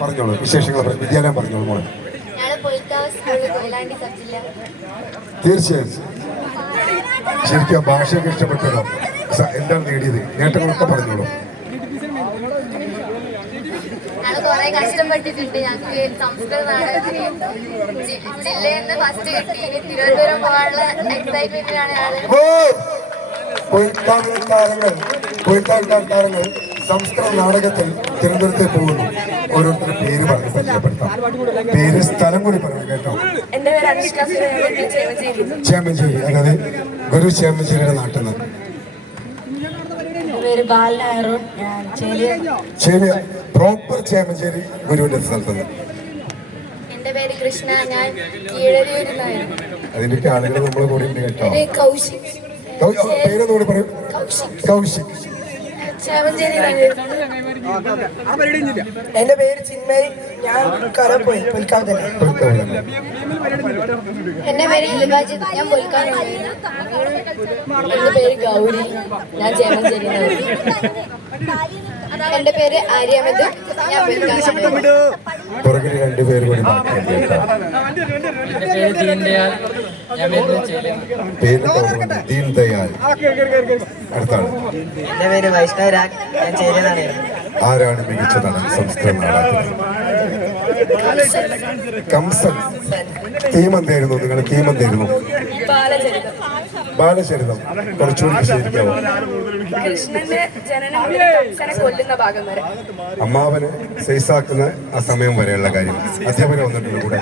പറഞ്ഞോളൂ, വിശേഷങ്ങൾ വിദ്യാലയം പറഞ്ഞോളൂ മോളെ. തീർച്ചയായും ശരിക്കും ഭാഷയൊക്കെ ഇഷ്ടപ്പെട്ടതോ എന്താണ് നേടിയത്, നേട്ടങ്ങളൊക്കെ പറഞ്ഞോളൂ. കുറെ കഷ്ടപ്പെട്ടിട്ടുണ്ട്. ഞങ്ങൾക്ക് സംസ്കൃത നാടകത്തിന് ജില്ലയിൽ നിന്ന് ഫസ്റ്റ് കിട്ടി. തിരുവനന്തപുരം പോകാനുള്ള എക്സൈറ്റ്മെന്റിലാണ് താരങ്ങൾ സംസ്കൃത നാടകത്തിൽ തിരുവനന്തപുരത്തെ പോകുന്നു. ഓരോരുത്തരുടെ പേര് പറഞ്ഞ് പരിചയപ്പെടുത്താം. പേര്, സ്ഥലം കൂടി പറഞ്ഞു കേട്ടോ. എന്റെ പേര് അനുഷ്ക, ചേമഞ്ചേരി, അതായത് ഗുരു ചേമഞ്ചേരിയുടെ നാട്ടിൽ നിന്ന്. പ്രോപ്പർ ചേമഞ്ചേരി ഗുരുവിന്റെ സ്ഥലത്ത് നിന്ന്. എന്റെ പേര് കൃഷ്ണ, ഞാൻ കീഴരിയൂരിന്നായിരുന്നു. അതിന്റെ ആളുകൾ നമ്മളെ കൂടി ഉണ്ട് കേട്ടോ. കൗശിക്, പേരൊന്നുകൂടി പറയും. കൗശിക്. എന്റെ പേര് ചിന്മയി, ഞാൻ കരപ്പോയി പൊൽക്കാവ്. എന്റെ പേര് ലിബാജിത്, ഞാൻ പൊൽക്കാവ്. എന്റെ പേര് ഗൗരി, ഞാൻ ചേമഞ്ചേരി. എന്റെ പേര് ആര്യമത്, ഞാൻ പുറകിൽ രണ്ടുപേര് കൂടി ദീൻ ദയാൽ. അടുത്താണ്. എന്റെ പേര് വൈഷ്ണവ് രാജ്, ഞാൻ ചേരുന്നതാണ്. ആരാണ് മികച്ച നടൻ സംസ്കൃത നാടകത്തിൽ? കംസൻ. തീം എന്തായിരുന്നു? നിങ്ങളുടെ തീം എന്തായിരുന്നു? ബാലചരിതം. കുറച്ചുകൂടി വിശദീകരിക്കാമോ? കൃഷ്ണന്റെ ജനനം കൊല്ലുന്ന ഭാഗം വരെ, അമ്മാവന് സൈസാക്കുന്ന ആ സമയം വരെയുള്ള കാര്യം. അധ്യാപകർ വന്നിട്ടുണ്ട് കൂടെ.